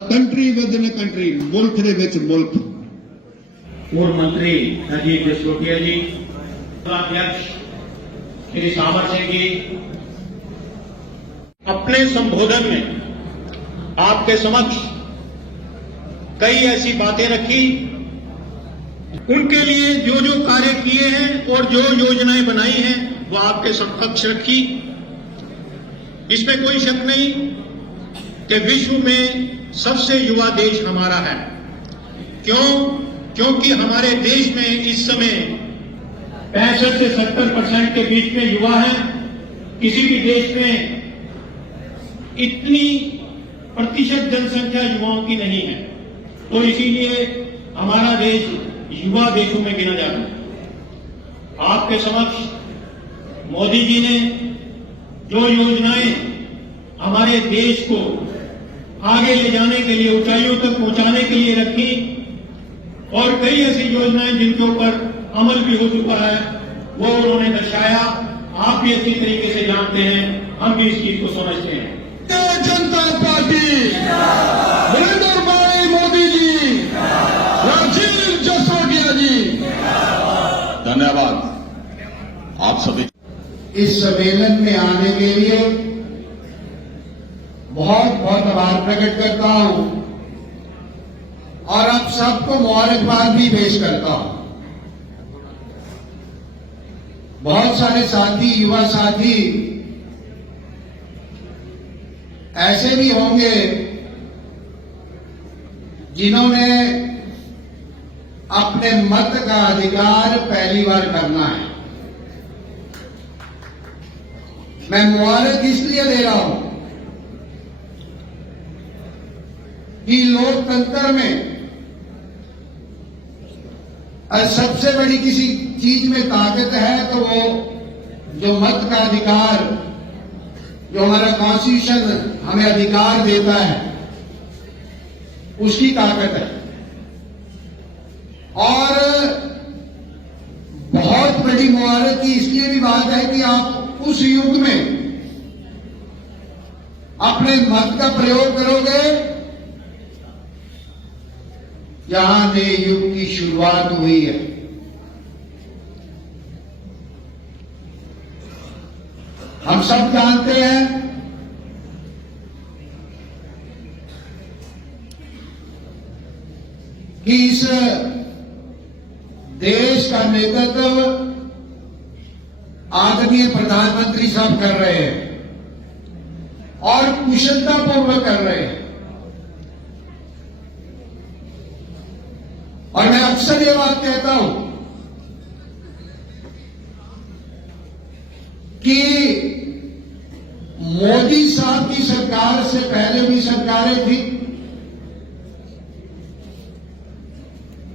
Country with in country मुल्क दे विच मुल्क। पूर्व मंत्री राजीव जसरोटिया जी, अध्यक्ष श्री सावर सिंह जी, अपने संबोधन में आपके समक्ष कई ऐसी बातें रखी, उनके लिए जो जो कार्य किए हैं और जो योजनाएं बनाई हैं वो आपके समक्ष रखी। इसमें कोई शक नहीं कि विश्व में सबसे युवा देश हमारा है। क्योंकि हमारे देश में इस समय 65 से 70% के बीच में युवा हैं। किसी भी देश में इतनी प्रतिशत जनसंख्या युवाओं की नहीं है, तो इसीलिए हमारा देश युवा देशों में गिना जाता है। आपके समक्ष मोदी जी ने जो योजनाएं हमारे देश को आगे ले जाने के लिए, ऊंचाइयों तक पहुंचाने के लिए रखी, और कई ऐसी योजनाएं जिनके ऊपर अमल भी हो चुका है, वो उन्होंने दर्शाया। आप भी अच्छी तरीके से जानते हैं, हम भी इस चीज को समझते हैं। जनता पार्टी, नरेंद्र भाई मोदी जी, राजीव जसरोटिया जी, धन्यवाद आप सभी। इस सम्मेलन में आने के लिए बहुत बहुत आभार प्रकट करता हूं और आप सबको मुबारकबाद भी पेश करता हूं। बहुत सारे साथी, युवा साथी ऐसे भी होंगे जिन्होंने अपने मत का अधिकार पहली बार करना है। मैं मुबारक इसलिए दे रहा हूं कि लोकतंत्र में सबसे बड़ी किसी चीज में ताकत है तो वो जो मत का अधिकार, जो हमारा कॉन्स्टिट्यूशन हमें अधिकार देता है, उसकी ताकत है। और बहुत बड़ी मुबारक की इसलिए भी बात है कि आप उस युग में अपने मत का प्रयोग करोगे जहां नए युग की शुरुआत हुई है। हम सब जानते हैं कि इस देश का नेतृत्व आदरणीय प्रधानमंत्री साहब कर रहे हैं और कुशलतापूर्वक कर रहे हैं। और मैं अक्सर ये बात कहता हूं कि मोदी साहब की सरकार से पहले भी सरकारें थी।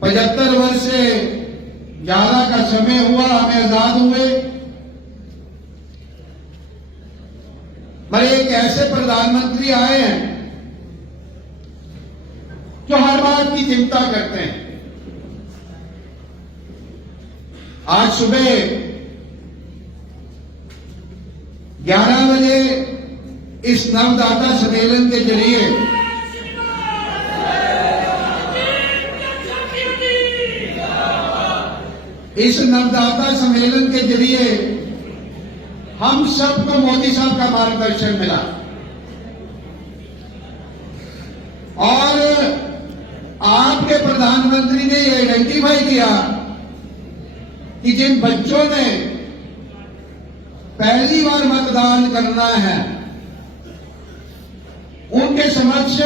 75 वर्ष से ज्यादा का समय हुआ हमें आजाद हुए, पर एक ऐसे प्रधानमंत्री आए हैं जो हर बात की चिंता करते हैं। आज सुबह 11 बजे इस नवदाता सम्मेलन के जरिए हम सबको मोदी साहब का मार्गदर्शन मिला और आपके प्रधानमंत्री ने ये आइडेंटिफाई किया कि जिन बच्चों ने पहली बार मतदान करना है उनके समक्ष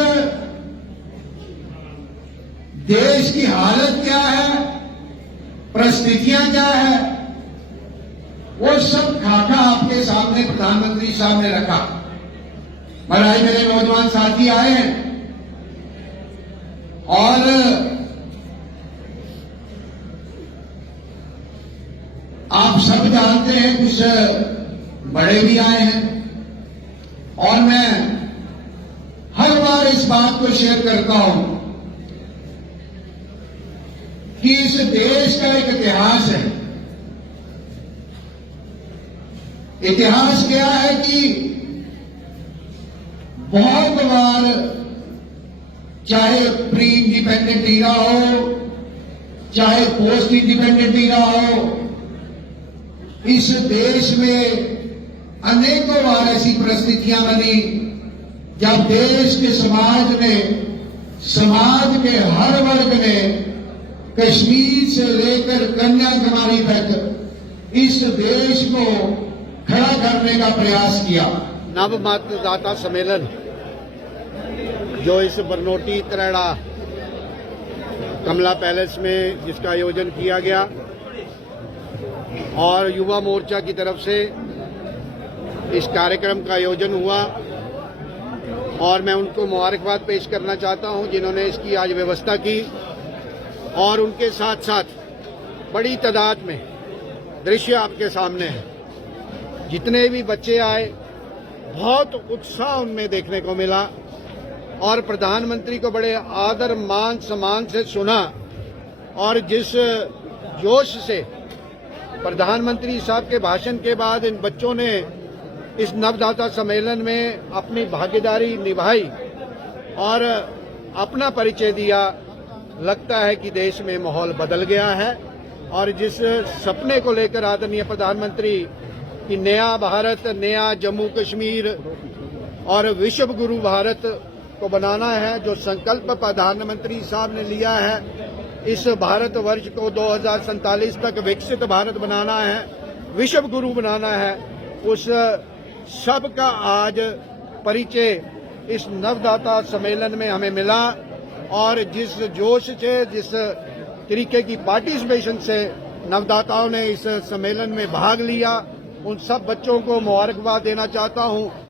देश की हालत क्या है, परिस्थितियां क्या है, वो सब खाका आपके सामने प्रधानमंत्री साहब ने रखा। पर आज मेरे नौजवान साथी आए हैं और आप सब जानते हैं कुछ बड़े भी आए हैं और मैं हर बार इस बात को शेयर करता हूं कि इस देश का एक इतिहास है। इतिहास क्या है कि बहुत बार चाहे प्री इंडिपेंडेंट ईरा हो, चाहे पोस्ट इंडिपेंडेंट ईरा हो, इस देश में अनेकों बार ऐसी परिस्थितियां बनी जब देश के समाज के हर वर्ग ने कश्मीर से लेकर कन्याकुमारी तक इस देश को खड़ा करने का प्रयास किया। नव मतदाता सम्मेलन जो इस बरनोटी तरेड़ा कमला पैलेस में जिसका आयोजन किया गया और युवा मोर्चा की तरफ से इस कार्यक्रम का आयोजन हुआ और मैं उनको मुबारकबाद पेश करना चाहता हूं जिन्होंने इसकी आज व्यवस्था की और उनके साथ साथ बड़ी तादाद में दृश्य आपके सामने है। जितने भी बच्चे आए बहुत उत्साह उनमें देखने को मिला और प्रधानमंत्री को बड़े आदर मान सम्मान से सुना और जिस जोश से प्रधानमंत्री साहब के भाषण के बाद इन बच्चों ने इस नवदाता सम्मेलन में अपनी भागीदारी निभाई और अपना परिचय दिया, लगता है कि देश में माहौल बदल गया है और जिस सपने को लेकर आदरणीय प्रधानमंत्री कि नया भारत, नया जम्मू कश्मीर और विश्व गुरु भारत को बनाना है, जो संकल्प प्रधानमंत्री साहब ने लिया है, इस भारतवर्ष को 2047 तक विकसित भारत बनाना है, विश्व गुरु बनाना है, उस सब का आज परिचय इस नवदाता सम्मेलन में हमें मिला और जिस जोश से, जिस तरीके की पार्टिसिपेशन से नवदाताओं ने इस सम्मेलन में भाग लिया, उन सब बच्चों को मुबारकबाद देना चाहता हूं।